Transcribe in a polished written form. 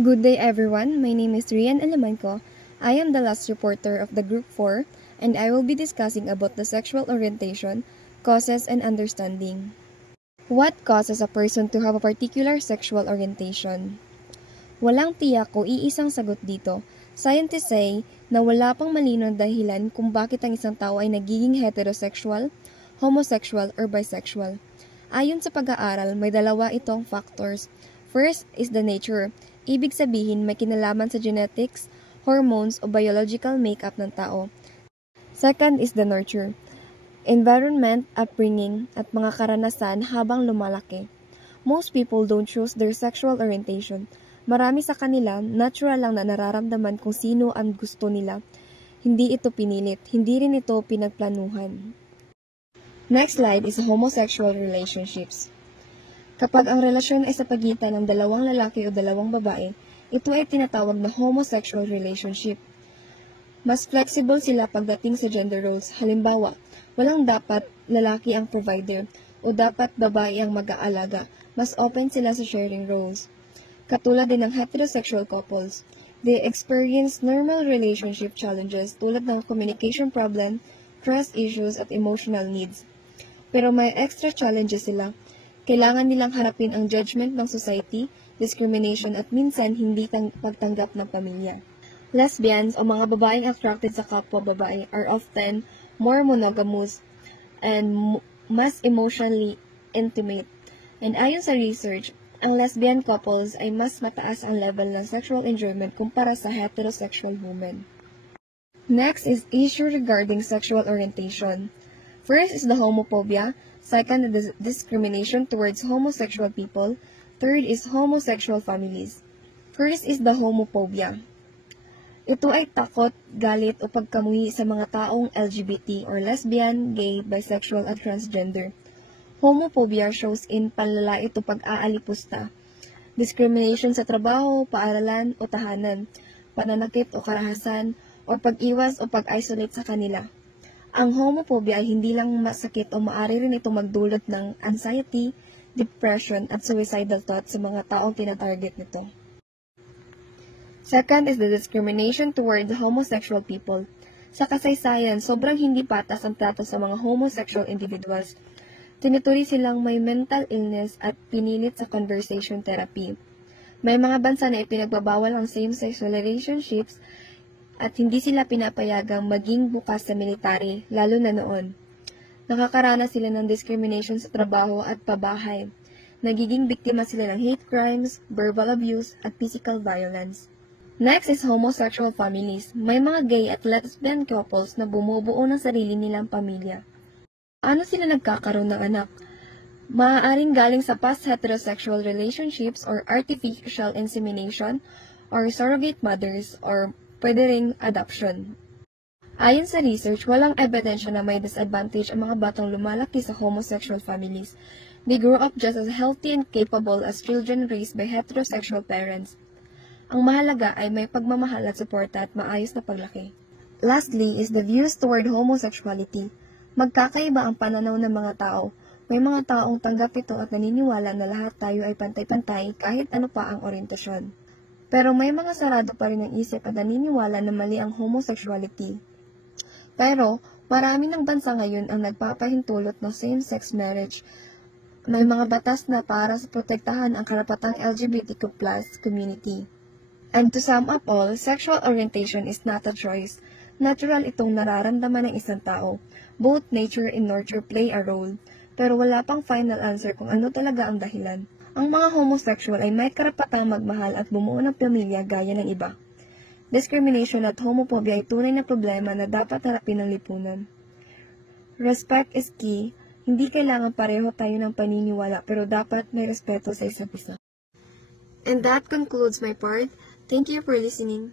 Good day everyone, my name is Rian Alamanco. I am the last reporter of the Group 4 and I will be discussing about the sexual orientation, causes and understanding. What causes a person to have a particular sexual orientation? Walang tiyak o iisang sagot dito. Scientists say na wala pang malinaw dahilan kung bakit ang isang tao ay nagiging heterosexual, homosexual, or bisexual. Ayon sa pag-aaral, may dalawa itong factors. First is the nature. Ibig sabihin may kinalaman sa genetics, hormones o biological makeup ng tao. Second is the nurture. Environment, upbringing, at mga karanasan habang lumalaki. Most people don't choose their sexual orientation. Marami sa kanila, natural lang na nararamdaman kung sino ang gusto nila. Hindi ito pinilit, hindi rin ito pinagplanuhan. Next slide is homosexual relationships. Kapag ang relasyon ay sa pagitan ng dalawang lalaki o dalawang babae, ito ay tinatawag na homosexual relationship. Mas flexible sila pagdating sa gender roles. Halimbawa, walang dapat lalaki ang provider o dapat babae ang mag-aalaga. Mas open sila sa sharing roles. Katulad din ng heterosexual couples. They experience normal relationship challenges tulad ng communication problem, trust issues at emotional needs. Pero may extra challenges sila. Kailangan nilang harapin ang judgment ng society, discrimination at minsan hindi pagtanggap ng pamilya. Lesbians o mga babaeng attracted sa kapwa babae are often more monogamous and mas emotionally intimate. And ayon sa research, ang lesbian couples ay mas mataas ang level ng sexual enjoyment kumpara sa heterosexual women. Next is issue regarding sexual orientation. First is the homophobia. Second, the discrimination towards homosexual people. Third is homosexual families. First is the homophobia. Ito ay takot, galit o pagkamuhi sa mga taong LGBT or lesbian, gay, bisexual at transgender. Homophobia shows in panlalait o pag-aalipusta, discrimination sa trabaho, paaralan o tahanan, pananakit o karahasan, o pag-iwas o pag-isolate sa kanila. Ang homophobia ay hindi lang masakit o maaari rin ito magdulot ng anxiety, depression at suicidal thoughts sa mga taong tinatarget nito. Second is the discrimination toward the homosexual people. Sa kasaysayan, sobrang hindi patas ang trato sa mga homosexual individuals. Tinuturi silang may mental illness at pinilit sa conversation therapy. May mga bansa na ipinagbabawal ang same-sex relationships at hindi sila pinapayagang maging bukas sa military, lalo na noon. Nakakaranas sila ng discrimination sa trabaho at pabahay. Nagiging biktima sila ng hate crimes, verbal abuse, at physical violence. Next is homosexual families. May mga gay at lesbian couples na bumubuo ng sarili nilang pamilya. Ano sila nagkakaroon ng anak? Maaaring galing sa past heterosexual relationships or artificial insemination or surrogate mothers or pwede ring adoption. Ayon sa research, walang ebidensya na may disadvantage ang mga batang lumalaki sa homosexual families. They grow up just as healthy and capable as children raised by heterosexual parents. Ang mahalaga ay may pagmamahal at suporta at maayos na paglaki. Lastly is the views toward homosexuality. Magkakaiba ang pananaw ng mga tao. May mga taong tanggap ito at naniniwala na lahat tayo ay pantay-pantay kahit ano pa ang orientasyon. Pero may mga sarado pa rin ang isip at naniniwala na mali ang homosexuality. Pero, marami ng bansa ngayon ang nagpapahintulot ng same-sex marriage. May mga batas na para sa protektahan ang karapatang LGBTQ+ community. And to sum up all, sexual orientation is not a choice. Natural itong nararamdaman ng isang tao. Both nature and nurture play a role. Pero wala pang final answer kung ano talaga ang dahilan. Ang mga homosexual ay may karapatang magmahal at bumuo ng pamilya gaya ng iba. Discrimination at homophobia ay tunay na problema na dapat harapin ng lipunan. Respect is key. Hindi kailangan pareho tayo ng paniniwala pero dapat may respeto sa isa't isa. And that concludes my part. Thank you for listening.